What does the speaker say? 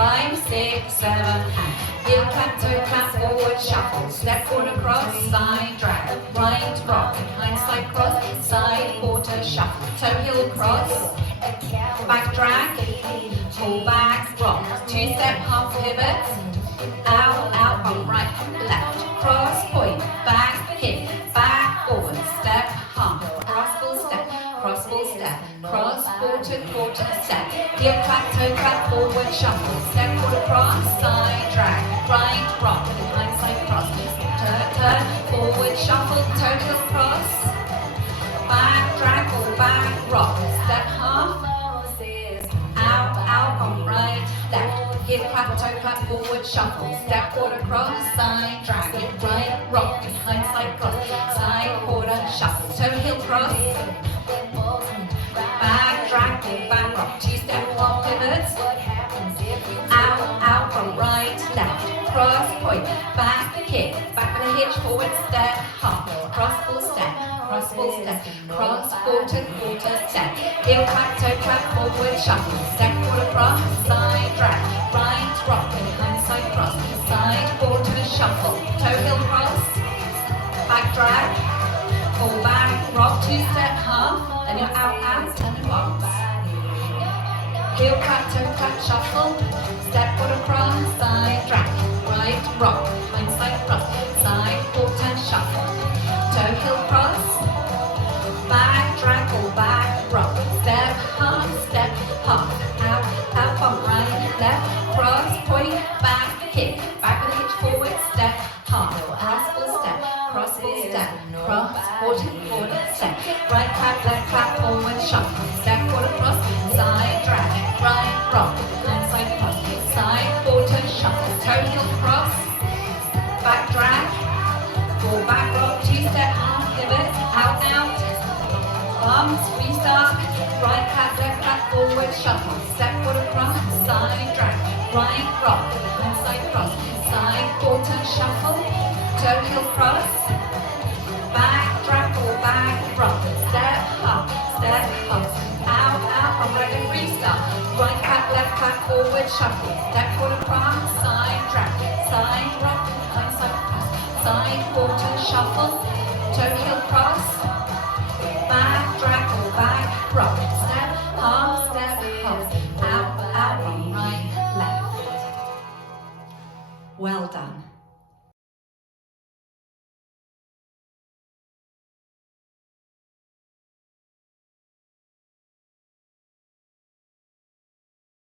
5, 6, 7, and heel clap, toe clap, forward shuffle, step forward across, side drag, right rock, behind side cross, side quarter shuffle, toe heel cross, back drag, pull back rock, 2-step half pivot, out, bump right, left, cross point, back kick, back forward, step half, cross full step, cross quarter step, heel clap, toe clap, forward shuffle, step forward cross, side drag, right rock, behind side cross, turn, forward shuffle, toe heel cross, back drag, pull back rock, step half, out, on right, left, heel clap, toe clap, forward shuffle, step forward across, side drag, right rock, behind side cross, side quarter shuffle, toe heel cross, back drag, pull back rock, 2-step half pivots, out, from right, left, cross point, back kick, back of the hitch, forward step, half, cross full step, cross quarter step, heel clap, toe clap, forward shuffle, step forward across, side drag, right rock, behind side cross, side quarter shuffle, toe heel cross, back drag, pull back, rock, 2-step half, then you're out, and once. Heel clap, toe clap, shuffle, step forward across, side drag, right rock, behind side cross, side quarter shuffle, toe heel cross, back drag, pull back, rock, step half, out, bump right, left, cross point, back kick, back with the hitch, forward step, half, cross full step, cross quarter step, right clap, left clap, forward shuffle, step forward cross, side drag, right rock, behind side cross, side quarter shuffle, toe heel cross, back drag, pull back rock, 2-step half pivot, out, bumps, restart, right clap, left clap, forward shuffle, step forward across, side drag, right rock, behind side cross, side quarter shuffle, toe heel cross, back drag, pull back rock, step up, out, on right and restart, right clap, left clap, forward shuffle, step forward across, side drag, side rock, behind side cross, side quarter shuffle, toe heel